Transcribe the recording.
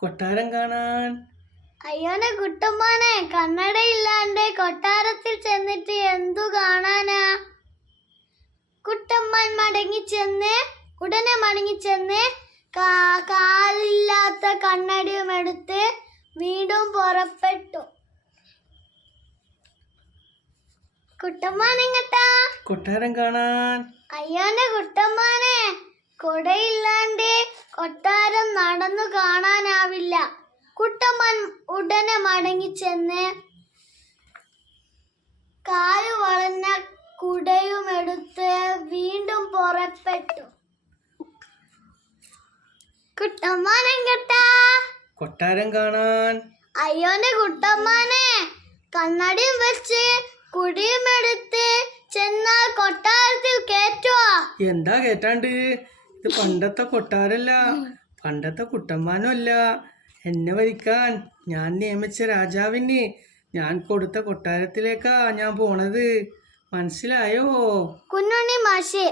കൊട്ടാരം കാണാൻ. അയ്യോനെ കുട്ടമ്മാനെ കണ്ണടയില്ലാണ്ട് കൊട്ടാരത്തിൽ ചെന്നിട്ട് എന്തു കാണാനാ? കുട്ടമ്മൻ മടങ്ങി ചെന്ന് ഉടനെ മടങ്ങി ചെന്ന് കാലില്ലാത്ത കണ്ണടിയും എടുത്ത് വീണ്ടും പുറപ്പെട്ടു. കുട്ടമ്മാനെങ്ങട്ടാ കൊട്ടാരം കാണാൻ. അയ്യോനെ കുട്ടമ്മാനെ കൊടയില്ലാണ്ട് കൊട്ടാരം നടന്നു കാണാനാവില്ല. കുട്ടമ്മൻ ഉടനെ മടങ്ങി ചെന്ന് കാൽ വളഞ്ഞ കുടയുമെടുത്ത് വീണ്ടും പുറപ്പെട്ടു. കുട്ടമ്മാനം കേട്ടാ. കൊട്ടാരം കാണാൻ. അയ്യോന്റെ കുട്ടമ്മാനെ. കണ്ണടിയും വെച്ച് കുടിയും എടുത്ത് ചെന്നാൽ കൊട്ടാരത്തിൽ കേറ്റുവാ എന്താ കേട്ടാണ്ട് ഇത് പണ്ടത്തെ കൊട്ടാരല്ല. പണ്ടത്തെ കുട്ടന്മാനുമല്ല എന്നെ വരിക്കാൻ. ഞാൻ നിയമിച്ച രാജാവിന് ഞാൻ കൊടുത്ത കൊട്ടാരത്തിലേക്കാ ഞാൻ പോണത്. മനസ്സിലായോ? കുഞ്ഞുണ്ണി മാഷ്